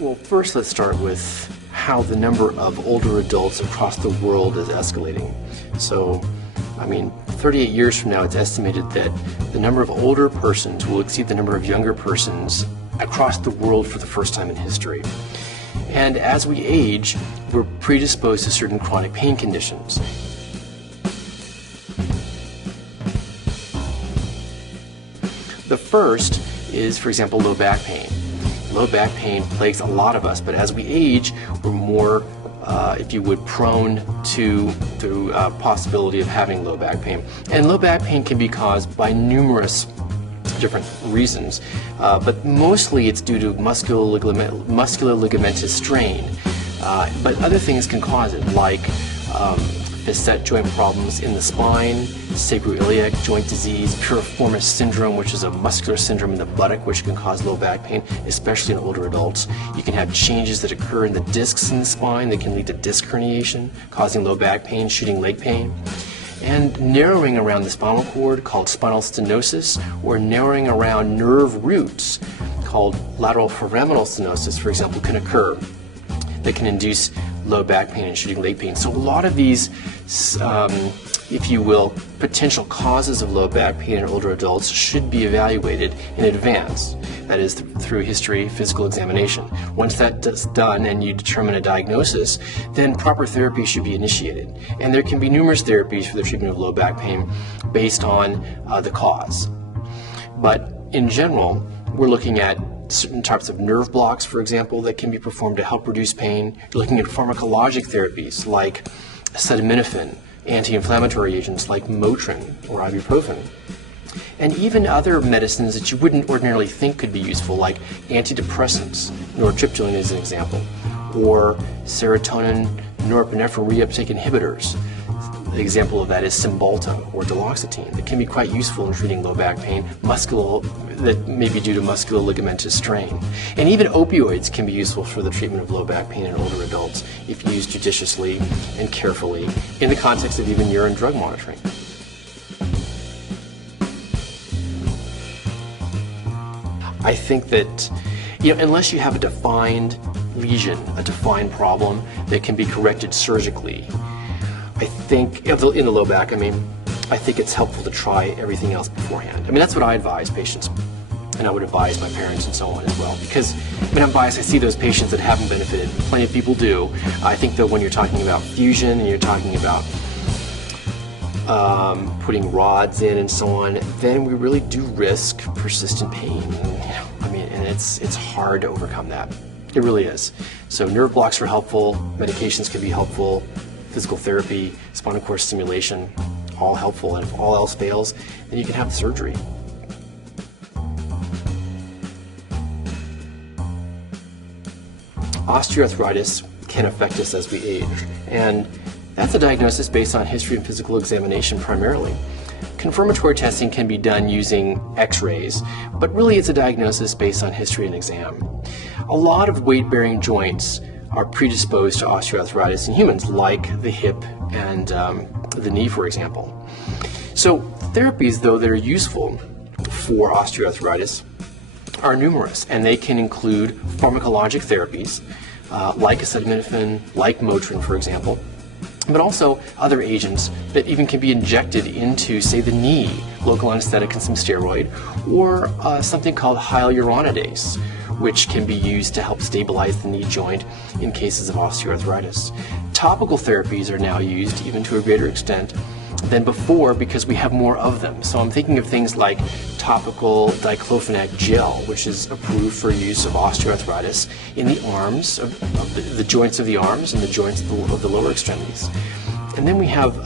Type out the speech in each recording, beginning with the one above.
Well, first let's start with how the number of older adults across the world is escalating. So, 38 years from now, it's estimated that the number of older persons will exceed the number of younger persons across the world for the first time in history. And as we age, we're predisposed to certain chronic pain conditions. The first is, for example, low back pain. Low back pain plagues a lot of us, but as we age, we're more, if you would, prone to the possibility of having low back pain. And low back pain can be caused by numerous different reasons, but mostly it's due to muscular ligamentous strain. But other things can cause it, like facet joint problems in the spine, sacroiliac joint disease, piriformis syndrome, which is a muscular syndrome in the buttock which can cause low back pain, especially in older adults. You can have changes that occur in the discs in the spine that can lead to disc herniation, causing low back pain, shooting leg pain. And narrowing around the spinal cord, called spinal stenosis, or narrowing around nerve roots, called lateral foraminal stenosis, for example, can occur, that can induce low back pain and shooting leg pain. So a lot of these, if you will, potential causes of low back pain in older adults should be evaluated in advance. That is through history, physical examination. Once that's done and you determine a diagnosis, then proper therapy should be initiated. And there can be numerous therapies for the treatment of low back pain based on the cause. But in general, we're looking at certain types of nerve blocks, for example, that can be performed to help reduce pain. You're looking at pharmacologic therapies like acetaminophen, anti-inflammatory agents like Motrin or ibuprofen, and even other medicines that you wouldn't ordinarily think could be useful, like antidepressants, nortriptyline is an example, or serotonin norepinephrine reuptake inhibitors. The example of that is Cymbalta or duloxetine that can be quite useful in treating low back pain, that may be due to muscular ligamentous strain. And even opioids can be useful for the treatment of low back pain in older adults if used judiciously and carefully in the context of even urine drug monitoring. I think that, unless you have a defined lesion, a defined problem that can be corrected surgically, I think, in the low back, I think it's helpful to try everything else beforehand. That's what I advise patients, and I would advise my parents and so on as well. Because, I'm biased, I see those patients that haven't benefited. Plenty of people do. I think that when you're talking about fusion and you're talking about putting rods in and so on, then we really do risk persistent pain. And it's hard to overcome that. It really is. So nerve blocks are helpful, medications can be helpful, physical therapy, spinal cord stimulation, all helpful. And if all else fails, then you can have surgery. Osteoarthritis can affect us as we age, and that's a diagnosis based on history and physical examination primarily. Confirmatory testing can be done using x-rays, but really it's a diagnosis based on history and exam. A lot of weight-bearing joints are predisposed to osteoarthritis in humans, like the hip and the knee, for example. So therapies, though, that are useful for osteoarthritis are numerous, and they can include pharmacologic therapies like acetaminophen, like Motrin, for example, but also other agents that even can be injected into, say, the knee, local anesthetic and some steroid, or something called hyaluronidase, which can be used to help stabilize the knee joint in cases of osteoarthritis. Topical therapies are now used even to a greater extent than before because we have more of them. So I'm thinking of things like topical diclofenac gel, which is approved for use of osteoarthritis in the arms, of the joints of the arms and the joints of the lower extremities. And then we have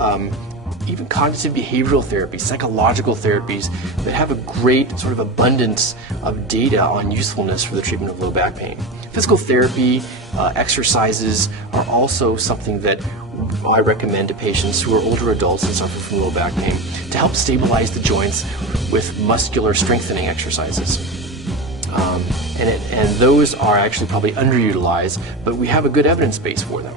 even cognitive behavioral therapy, psychological therapies that have a great sort of abundance of data on usefulness for the treatment of low back pain. Physical therapy, exercises are also something that I recommend to patients who are older adults and suffer from low back pain to help stabilize the joints with muscular strengthening exercises. And those are actually probably underutilized, but we have a good evidence base for them.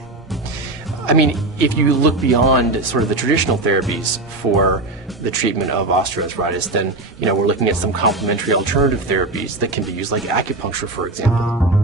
If you look beyond sort of the traditional therapies for the treatment of osteoarthritis, then we're looking at some complementary alternative therapies that can be used, like acupuncture, for example.